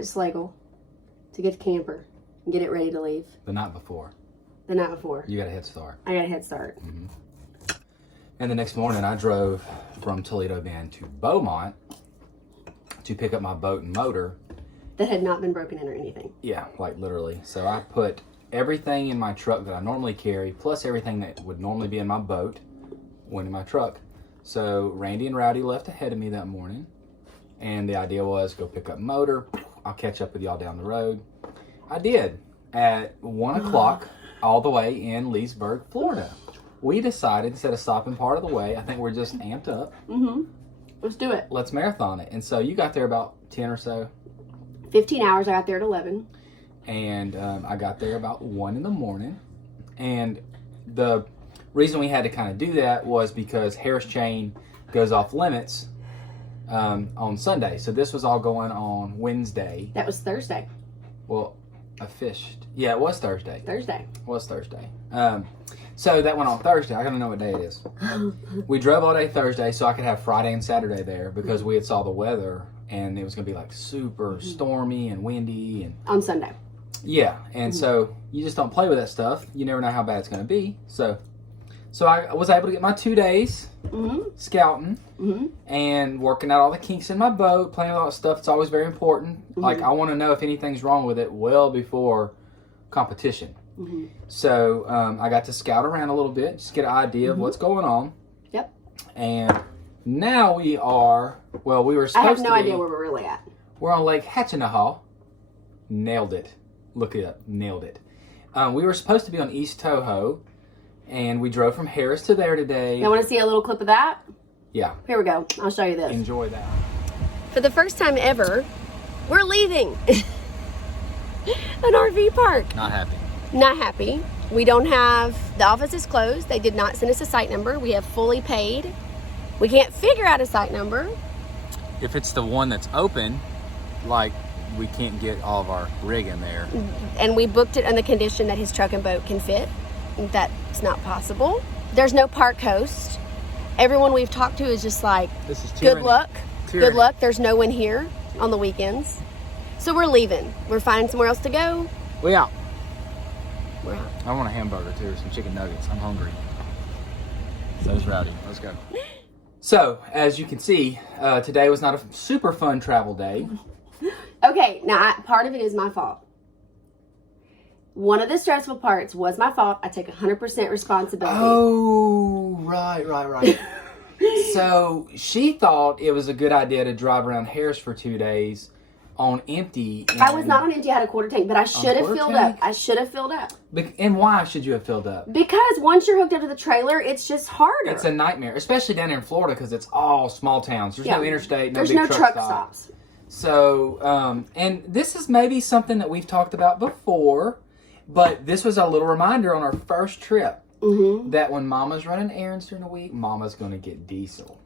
went to Slagle to get the camper and get it ready to leave. The night before. The night before. You got a head start. I got a head start. Mm-hmm. And the next morning, I drove from Toledo Bend to Beaumont to pick up my boat and motor. That had not been broken in or anything. Yeah, like literally. So I put everything in my truck that I normally carry, plus everything that would normally be in my boat, went in my truck. So Randy and Rowdy left ahead of me that morning. And the idea was go pick up motor. I'll catch up with y'all down the road. I did. At 1 o'clock, all the way in Leesburg, Florida. We decided, instead of stopping part of the way, I think we're just amped up. Mm-hmm. Let's do it. Let's marathon it. And so you got there about 10 or so. 15 hours. I got there at 11. And I got there about 1 in the morning. And the reason we had to kind of do that was because Harris Chain goes off limits on Sunday. So this was all going on Wednesday. That was Thursday. Well, I fished. Yeah, it was Thursday. Thursday. It was Thursday. So that went on Thursday. I gotta know what day it is. We drove all day Thursday so I could have Friday and Saturday there because we had saw the weather and it was gonna be like super stormy and windy and on Sunday. Yeah, and so you just don't play with that stuff. You never know how bad it's gonna be. So I was able to get my 2 days scouting and working out all the kinks in my boat, playing with all that stuff. It's always very important. Like I want to know if anything's wrong with it well before competition. So I got to scout around a little bit, just get an idea of what's going on. Yep. And now we are, well, we were supposed to I have no idea where we're really at. We're on Lake Hatchinahaw. Nailed it. Look it up. Nailed it. We were supposed to be on East Toho, and we drove from Harris to there today. You want to see a little clip of that? Yeah. Here we go. I'll show you this. Enjoy that. For the first time ever, we're leaving an RV park. Not happy. Not happy. We don't have, the office is closed. They did not send us a site number. We have fully paid. We can't figure out a site number. If it's the one that's open, like we can't get all of our rig in there. And we booked it on the condition that his truck and boat can fit. That's not possible. There's no park host. Everyone we've talked to is just like, this is good luck. Tyranny. Good luck. There's no one here on the weekends. So we're leaving. We're finding somewhere else to go. We out. We're out. I want a hamburger too, or some chicken nuggets. I'm hungry. So is Rowdy. Let's go. So, as you can see, today was not a super fun travel day. Okay, now part of it is my fault. One of the stressful parts was my fault. I take 100% responsibility. Oh, right. So she thought it was a good idea to drive around Harris for 2 days on empty. I was not on empty. I had a quarter tank, but I should have filled up. I should have filled up. And why should you have filled up? Because once you're hooked up to the trailer, it's just harder. It's a nightmare, especially down here in Florida because it's all small towns. There's no interstate, no There's big no truck stops. stops. So, and this is maybe something that we've talked about before, but this was a little reminder on our first trip that when Mama's running errands during the week, Mama's going to get diesel.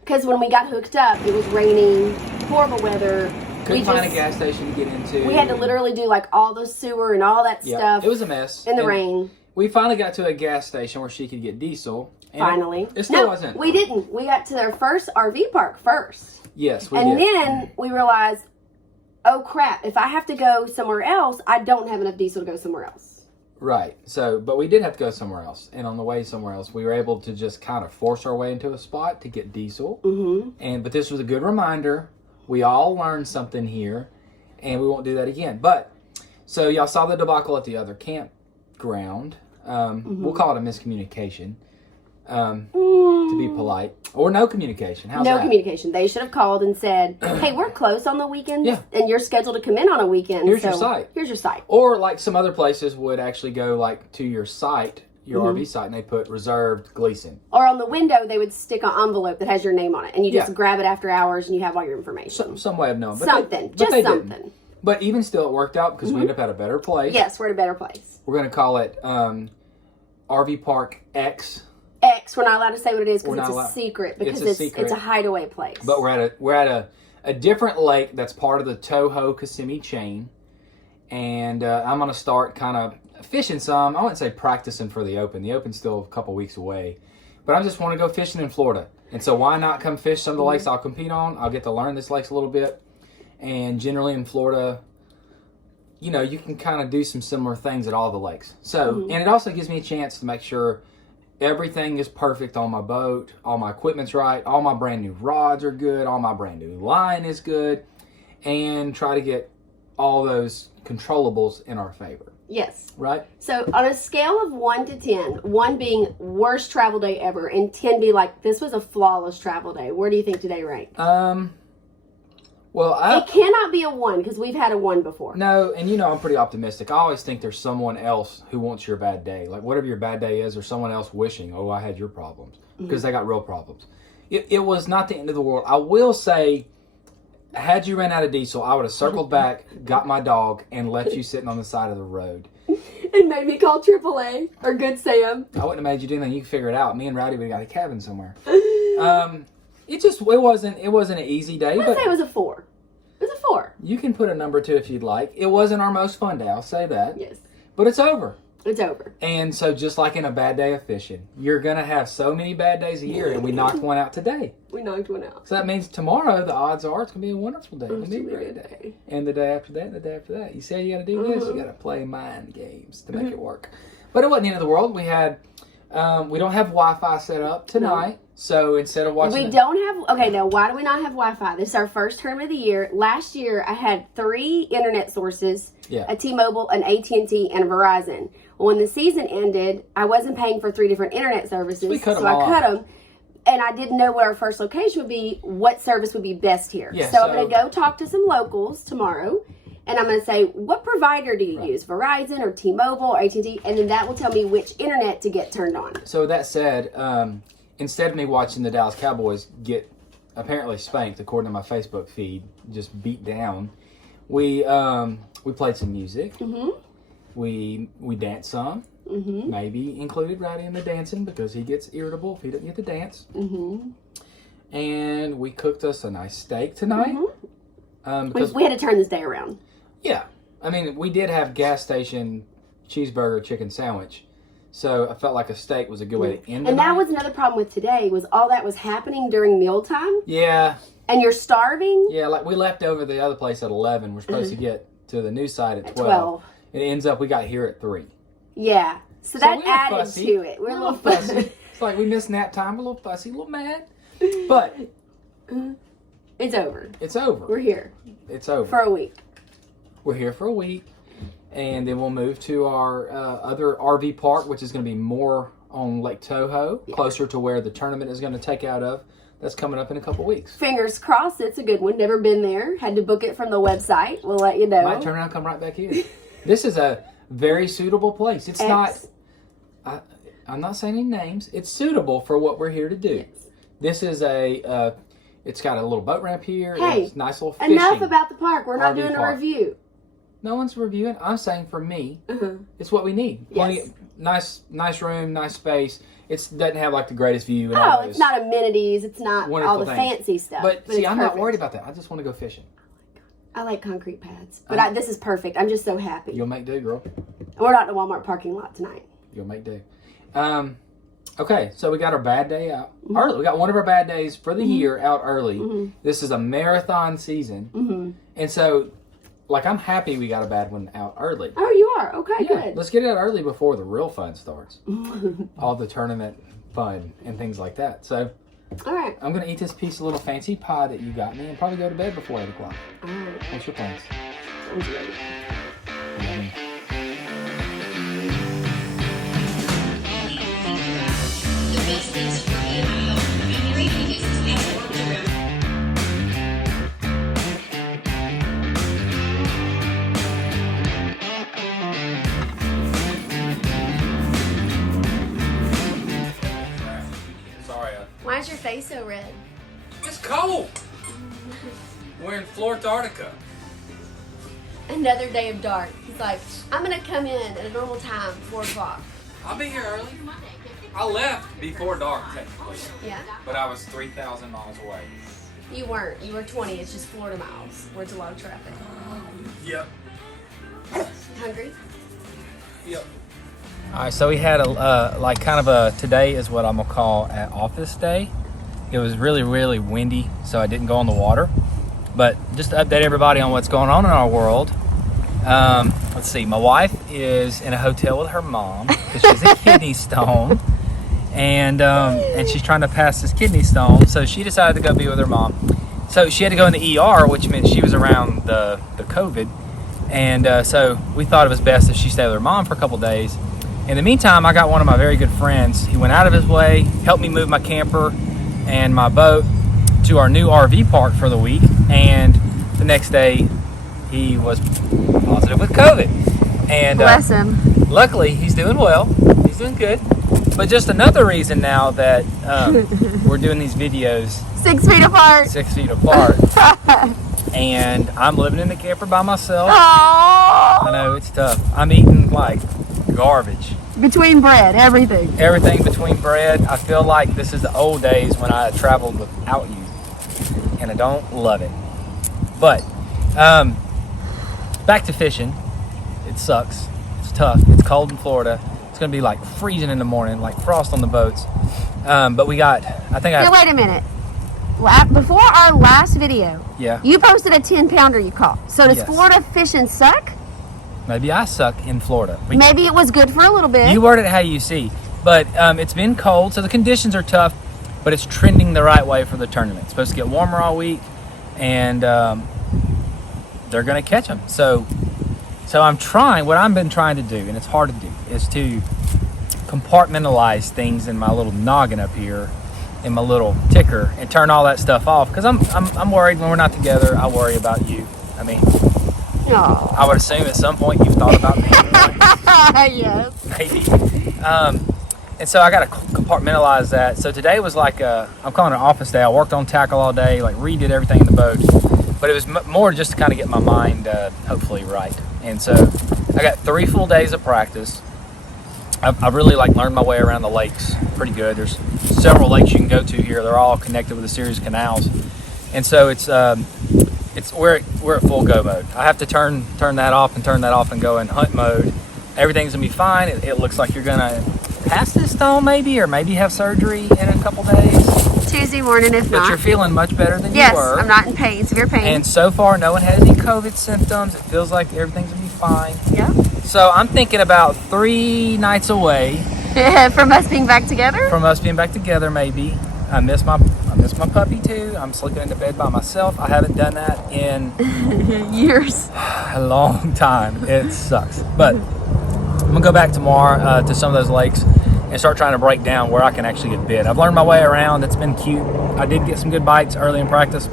Because when we got hooked up, it was raining, horrible weather. Couldn't find a gas station to get into. We had to literally do like all the sewer and all that stuff. It was a mess. In the rain. We finally got to a gas station where she could get diesel. Finally. It still wasn't. We didn't. We got to our first RV park first. Yes, we did. And then we realized, oh crap, if I have to go somewhere else, I don't have enough diesel to go somewhere else. Right. So, but we did have to go somewhere else. And on the way somewhere else, we were able to just kind of force our way into a spot to get diesel. But this was a good reminder. We all learned something here, and we won't do that again. But, so y'all saw the debacle at the other campground. We'll call it a miscommunication. To be polite, or no communication. How's that? No communication. They should have called and said, "Hey, we're closed on the weekends, and you're scheduled to come in on a weekend. Here's your site. Here's your site." Or like some other places would actually go like to your site, your RV site, and they put reserved Gleason. Or on the window, they would stick an envelope that has your name on it, and you just grab it after hours, and you have all your information. Some way of knowing. But something. But even still, it worked out because we ended up at a better place. Yes, we're at a better place. We're going to call it RV Park X. We're not allowed to say what it is because it's a secret. Because it's a hideaway place. But we're at a different lake that's part of the Toho Kissimmee chain, and I'm gonna start kind of fishing some. I wouldn't say practicing for the Open. The Open's still a couple weeks away, but I just want to go fishing in Florida. And so why not come fish some of the lakes I'll compete on? I'll get to learn this lakes a little bit, And generally in Florida, you know, you can kind of do some similar things at all the lakes. So, and it also gives me a chance to make sure everything is perfect on my boat, all my equipment's right, all my brand new rods are good, all my brand new line is good, and try to get all those controllables in our favor. Yes. Right? So on a scale of 1 to 10, 1 being worst travel day ever, and 10 be like, this was a flawless travel day, where do you think today ranked? Well, it cannot be a 1 because we've had a 1 before. No, and you know I'm pretty optimistic. I always think there's someone else who wants your bad day. Like whatever your bad day is, there's someone else wishing, oh, I had your problems. Because they got real problems. It was not the end of the world. I will say, had you ran out of diesel, I would have circled back, got my dog, and left you sitting on the side of the road. And made me call AAA or Good Sam. I wouldn't have made you do anything. You could figure it out. Me and Rowdy would have got a cabin somewhere. It wasn't an easy day. I'd say it was a 4. It was a 4. You can put a number to it if you'd like. It wasn't our most fun day, I'll say that. Yes. But it's over. It's over. And so just like in a bad day of fishing, you're going to have so many bad days a year, and we knocked one out today. We knocked one out. So that means tomorrow, the odds are it's going to be a wonderful day. It's going to be a great day. And the day after that, and the day after that. You say you got to do this, you got to play mind games to make it work. But it wasn't the end of the world. We had, we don't have Wi-Fi set up tonight. No. So instead of watching... We don't have... Okay, now, why do we not have Wi-Fi? This is our first tournament of the year. Last year, I had 3 internet sources. Yeah. A T-Mobile, an AT&T, and a Verizon. Well, when the season ended, I wasn't paying for 3 different internet services. So I cut them. And I didn't know where our first location would be, what service would be best here. Yeah, so I'm going to go talk to some locals tomorrow. And I'm going to say, what provider do you use? Verizon or T-Mobile or AT&T? And then that will tell me which internet to get turned on. So that said... instead of me watching the Dallas Cowboys get apparently spanked, according to my Facebook feed, just beat down, we played some music. We danced some. Maybe included Rowdy in the dancing because he gets irritable if he doesn't get to dance. And we cooked us a nice steak tonight. Because we had to turn this day around. Yeah. I mean, we did have gas station cheeseburger chicken sandwich. So I felt like a steak was a good way to end it. And that was another problem with today, was all that was happening during mealtime. Yeah. And you're starving. Yeah, like we left over the other place at 11. We're supposed to get to the new site at 12. It ends up we got here at 3. Yeah. So that added to it. We're a little fussy. It's like we missed nap time. We're a little fussy, a little mad. But it's over. It's over. We're here. It's over. For a week. We're here for a week. And then we'll move to our other RV park, which is going to be more on Lake Toho, closer to where the tournament is going to take out of. That's coming up in a couple weeks. Fingers crossed. It's a good one. Never been there. Had to book it from the website. We'll let you know. Might turn around and come right back here. This is a very suitable place. It's not... I'm not saying any names. It's suitable for what we're here to do. Yes. This is a... it's got a little boat ramp here. Hey, it's nice little fishing. Enough about the park. We're not RV doing park. a review. No one's reviewing. I'm saying for me, it's what we need. Yes. Nice room, nice space. It doesn't have like the greatest view. And Oh, it's not amenities. It's not all the fancy stuff. But see, I'm not worried about that. I just want to go fishing. I like concrete pads. But this is perfect. I'm just so happy. You'll make do, girl. We're not in the Walmart parking lot tonight. You'll make do. Okay, so we got our bad day out early. We got one of our bad days for the year out early. This is a marathon season. And so... Like, I'm happy we got a bad one out early. Oh, you are? Okay, good. Let's get it out early before the real fun starts. All the tournament fun and things like that. So, all right. I'm going to eat this piece of little fancy pie that you got me and probably go to bed before 8 o'clock. All right. What's your plans? Sounds great. The best things for me and my health and family is to work around. Why is your face so red? It's cold. We're in Florida. Another day of dark. He's like, I'm going to come in at a normal time, 4 o'clock. I'll be here early. I left before dark, technically. Yeah? But I was 3,000 miles away. You weren't. You were 20. It's just Florida miles, where it's a lot of traffic. Yep. Hungry? Yep. All right, so we had today is what I'm gonna call an office day. It was really, really windy, so I didn't go on the water. But just to update everybody on what's going on in our world. Let's see. My wife is in a hotel with her mom because she has a kidney stone, and she's trying to pass this kidney stone. So she decided to go be with her mom. So she had to go in the ER, which meant she was around the COVID. And so we thought it was best if she stayed with her mom for a couple days. In the meantime, I got one of my very good friends. He went out of his way, helped me move my camper and my boat to our new RV park for the week. And the next day, he was positive with COVID. And Bless him. luckily, he's doing well. He's doing good. But just another reason now that we're doing these videos 6 feet apart. 6 feet apart. And I'm living in the camper by myself. Aww. I know, it's tough. I'm eating like garbage. Between bread, everything. Everything between bread. I feel like this is the old days when I traveled without you. And I don't love it. But, back to fishing. It sucks. It's tough. It's cold in Florida. It's going to be like freezing in the morning, like frost on the boats. But we got, Now, wait a minute. Before our last video, Yeah. you posted a 10-pounder you caught. So does Yes. Florida fishing suck? Maybe I suck in Florida. Maybe it was good for a little bit. You word it how you see. But it's been cold, so the conditions are tough, but it's trending the right way for the tournament. It's supposed to get warmer all week, and they're going to catch them. So I'm trying, what I've been trying to do, and it's hard to do, is to compartmentalize things in my little noggin up here, in my little ticker, and turn all that stuff off. Because I'm worried when we're not together, I worry about you. I mean, Aw. I would assume at some point you've thought about me. Yes. Maybe. And so I got to compartmentalize that. So today was like I'm calling it an office day. I worked on tackle all day, like redid everything in the boat. But it was more just to kind of get my mind hopefully right. And so I got 3 full days of practice. I really like learned my way around the lakes pretty good. There's several lakes you can go to here. They're all connected with a series of canals. And so we're at full go mode. I have to turn that off and go in hunt mode. Everything's gonna be fine. It looks like you're gonna pass this stone maybe, or maybe have surgery in a couple days. Tuesday morning, if But not. you're feeling much better than Yes, you were. I'm not in pain, severe pain. And so far, no one had any COVID symptoms. It feels like everything's gonna be fine. Yeah. So I'm thinking about 3 nights away From us being back together? from us being back together. Maybe I miss my puppy too. I'm sleeping in the bed by myself. I haven't done that in Years. a long time. It sucks. But I'm gonna go back tomorrow to some of those lakes and start trying to break down where I can actually get bit. I've learned my way around. It's been cute. I did get some good bites early in practice.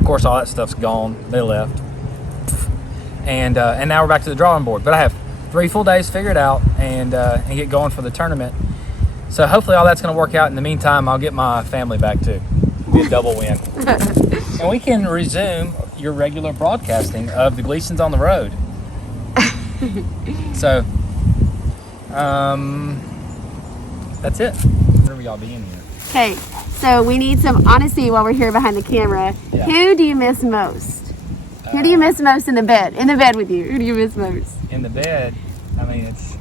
Of course, all that stuff's gone. They left. And now we're back to the drawing board. But I have 3 full days figured out and get going for the tournament. So hopefully all that's going to work out. In the meantime, I'll get my family back too. It'll be a double win. And we can resume your regular broadcasting of the Gleasons on the road. So, that's it. Where y'all being here? Okay, so we need some honesty while we're here behind the camera. Yeah. Who do you miss most? Who do you miss most in the bed? In the bed with you. Who do you miss most? In the bed, I mean, it's...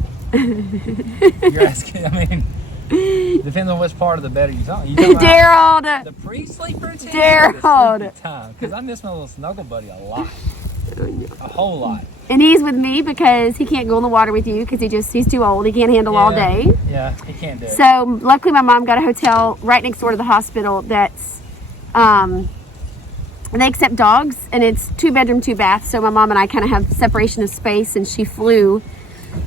You're asking, I mean... Depends on which part of the bed are you talking. You talking about Daryl. the pre-sleep routine? Daryl. Because I miss my little snuggle buddy a lot. A whole lot. And he's with me because he can't go in the water with you because he's too old. He can't handle all day. Yeah, he can't do it. So luckily my mom got a hotel right next door to the hospital that's they accept dogs, and it's 2-bedroom, 2-bath. So my mom and I kind of have separation of space, and she flew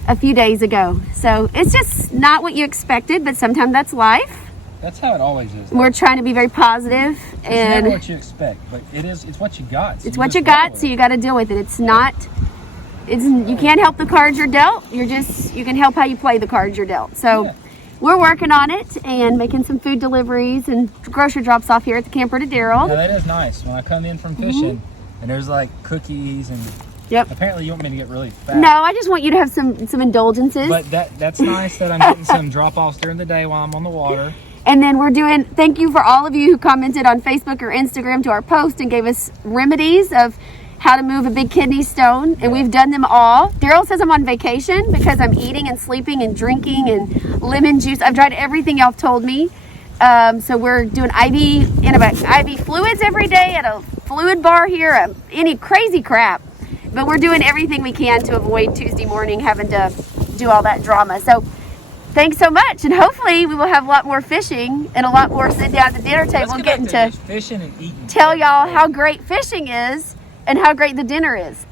a few days ago. So it's just not what you expected, but sometimes that's life. That's how it always is. We're trying to be very positive, It's and never what you expect, but it's what you got. So it's what you got, so you got to deal with it. You can't help the cards you're dealt. You can help how you play the cards you're dealt. So Yeah. we're working on it and making some food deliveries and grocery drops off here at the camper to Daryl. Now that is nice. When I come in from fishing, and there's like cookies and Yep. apparently you want me to get really fat. No, I just want you to have some indulgences. But that's nice that I'm getting some drop-offs during the day while I'm on the water. And then thank you for all of you who commented on Facebook or Instagram to our post and gave us remedies of how to move a big kidney stone. And we've done them all. Daryl says I'm on vacation because I'm eating and sleeping and drinking and lemon juice. I've tried everything y'all have told me. So we're doing IV fluids every day at a fluid bar here, any crazy crap. But we're doing everything we can to avoid Tuesday morning having to do all that drama. So thanks so much, and hopefully we will have a lot more fishing and a lot more sitting down at the dinner table Let's getting get back to just fishing and eating. tell y'all how great fishing is and how great the dinner is.